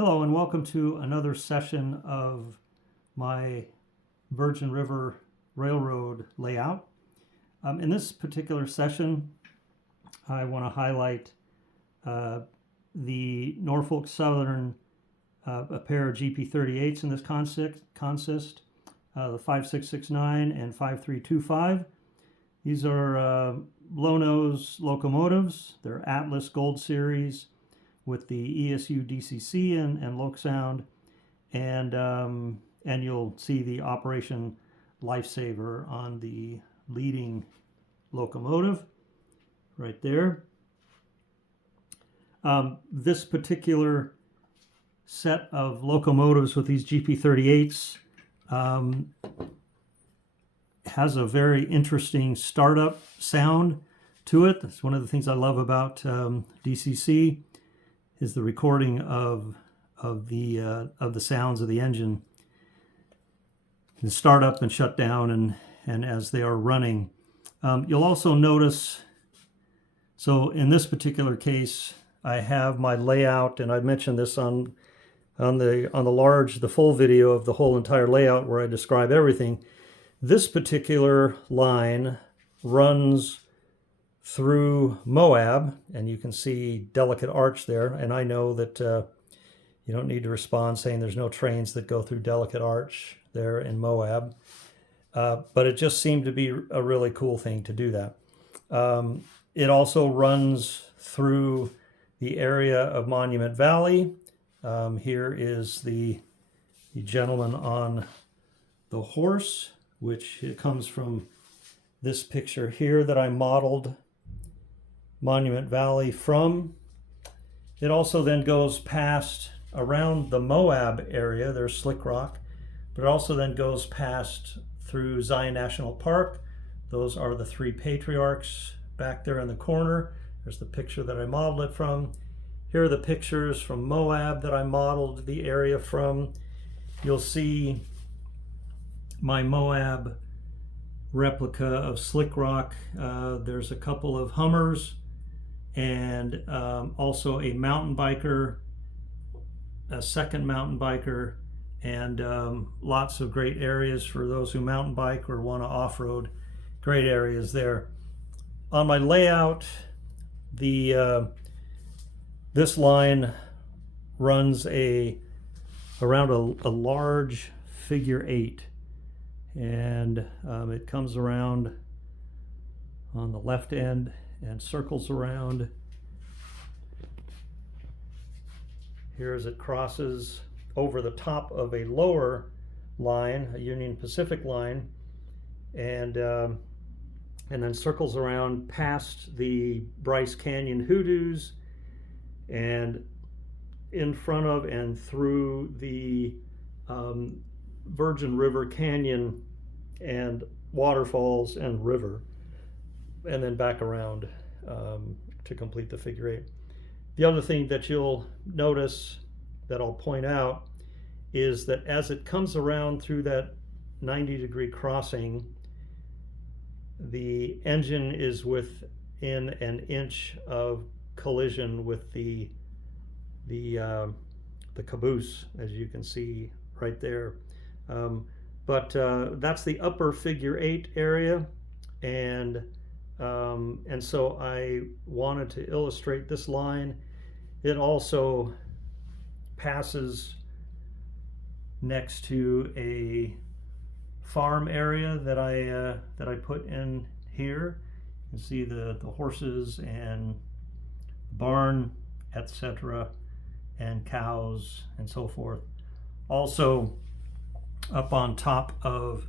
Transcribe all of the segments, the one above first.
Hello and welcome to another session of my Virgin River Railroad layout. In this particular session, I want to highlight the Norfolk Southern, a pair of GP38s in this consist, the 5669 and 5325. These are low-nose locomotives. They're Atlas Gold Series with the ESU DCC and Loc Sound, and you'll see the Operation Lifesaver on the leading locomotive right there. This particular set of locomotives with these GP38s has a very interesting startup sound to it. That's one of the things I love about DCC. Is the recording of the sounds of the engine, and start up and shut down, and as they are running. You'll also notice. So in this particular case, I have my layout, and I mentioned this on the full video of the whole entire layout where I describe everything. This particular line runs through Moab, and you can see Delicate Arch there, and I know that you don't need to respond saying there's no trains that go through Delicate Arch there in Moab, but it just seemed to be a really cool thing to do that. It also runs through the area of Monument Valley. Here is the gentleman on the horse, which comes from this picture here that I modeled Monument Valley from. It also then goes past around the Moab area. There's Slick Rock, but it also then goes past through Zion National Park. Those are the three patriarchs back there in the corner. There's the picture that I modeled it from. Here are the pictures from Moab that I modeled the area from. You'll see my Moab replica of Slick Rock. There's a couple of Hummers and also a mountain biker, a second mountain biker, and lots of great areas for those who mountain bike or want to off-road. Great areas there. On my layout, this line runs around a large figure 8, and it comes around on the left end and circles around here as it crosses over the top of a lower line, a Union Pacific line, and then circles around past the Bryce Canyon Hoodoos and in front of and through the Virgin River Canyon and waterfalls and river, and then back around to complete the figure 8. The other thing that you'll notice that I'll point out is that as it comes around through that 90-degree crossing, the engine is within an inch of collision with the caboose, as you can see right there. But that's the upper figure 8 area, and so I wanted to illustrate this line. It also passes next to a farm area that I put in here. You can see the horses and barn, etc., and cows and so forth. Also, up on top of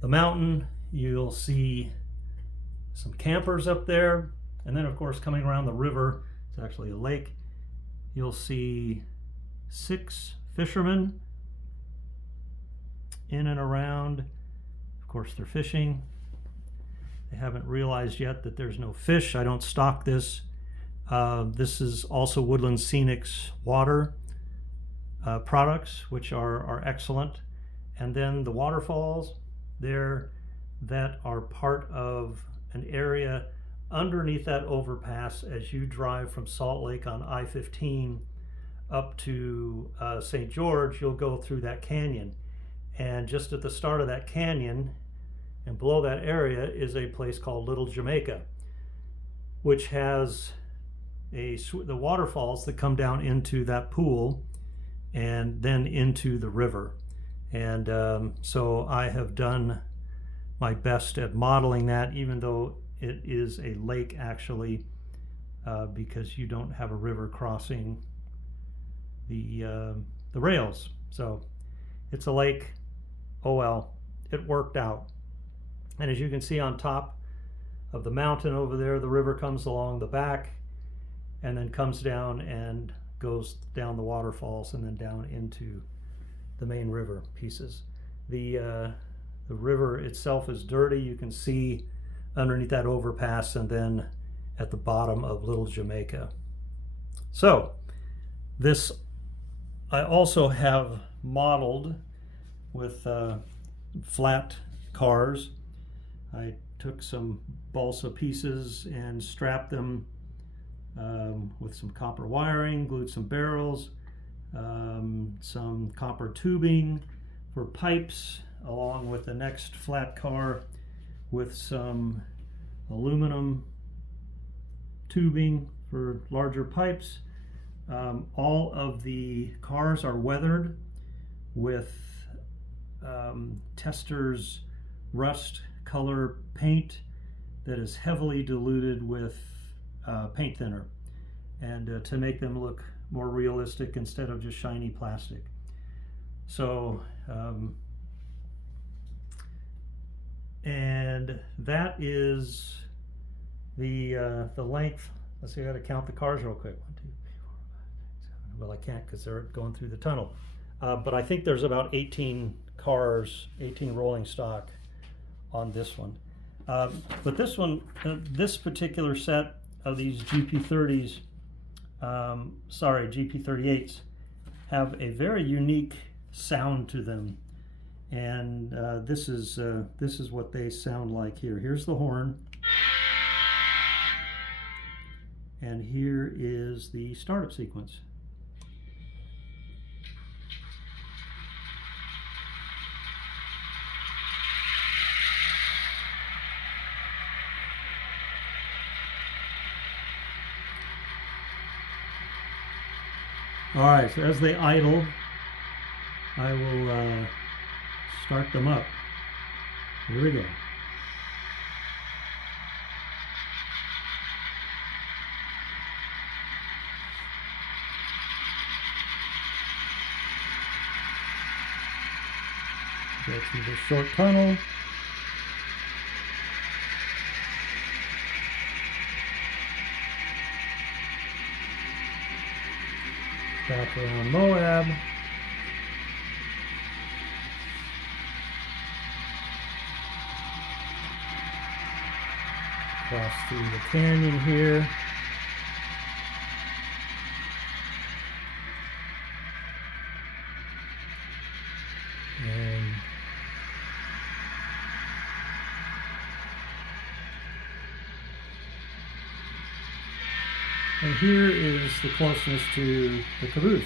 the mountain, you'll see some campers up there, and then of course coming around the river, it's actually a lake, you'll see 6 fishermen in and around. Of course they're fishing. They haven't realized yet that there's no fish. I don't stock this. This is also Woodland Scenic's water products, which are excellent. And then the waterfalls there that are part of an area underneath that overpass as you drive from Salt Lake on I-15 up to St. George, you'll go through that canyon. And just at the start of that canyon and below that area is a place called Little Jamaica, which has the waterfalls that come down into that pool and then into the river. And so I have done my best at modeling that, even though it is a lake actually, because you don't have a river crossing the rails. So it's a lake. Oh well, it worked out. And as you can see on top of the mountain over there, the river comes along the back and then comes down and goes down the waterfalls and then down into the main river pieces. The river itself is dirty. You can see underneath that overpass and then at the bottom of Little Jamaica. So this I also have modeled with flat cars. I took some balsa pieces and strapped them with some copper wiring, glued some barrels, some copper tubing for pipes, along with the next flat car with some aluminum tubing for larger pipes. All of the cars are weathered with Tester's rust color paint that is heavily diluted with paint thinner, and to make them look more realistic instead of just shiny plastic. So and that is the length. Let's see, I got to count the cars real quick. 1, 2, 3, 4, 5, 6, 7. Well, I can't because they're going through the tunnel. But I think there's about 18 cars, 18 rolling stock on this one. But this one, this particular set of these GP30s, GP38s, have a very unique sound to them. And this is what they sound like here. Here's the horn. And here is the startup sequence. All right, so as they idle, I will start them up. Here we go. Go through this short tunnel. Back around Moab. Cross through the canyon here. And here is the closeness to the caboose.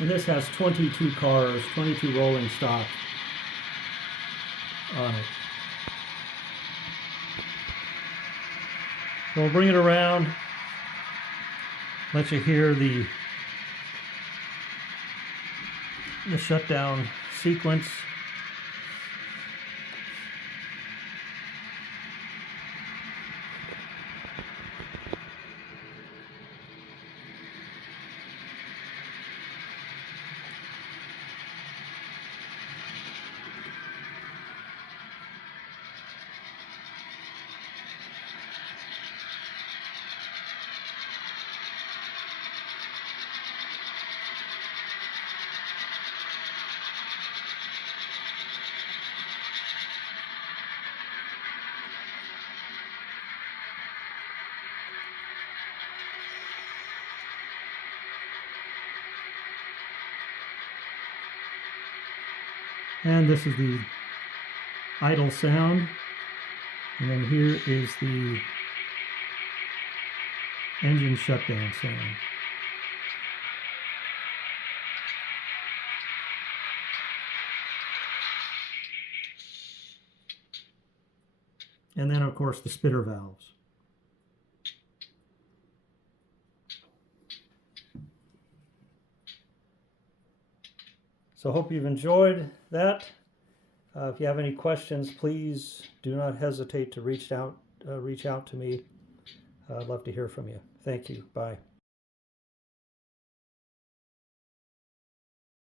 And this has 22 cars, 22 rolling stock on it. So we'll bring it around, let you hear the shutdown sequence. And this is the idle sound. And then here is the engine shutdown sound. And then, of course, the spitter valves. So I hope you've enjoyed that. If you have any questions, please do not hesitate to reach out to me. I'd love to hear from you. Thank you. Bye.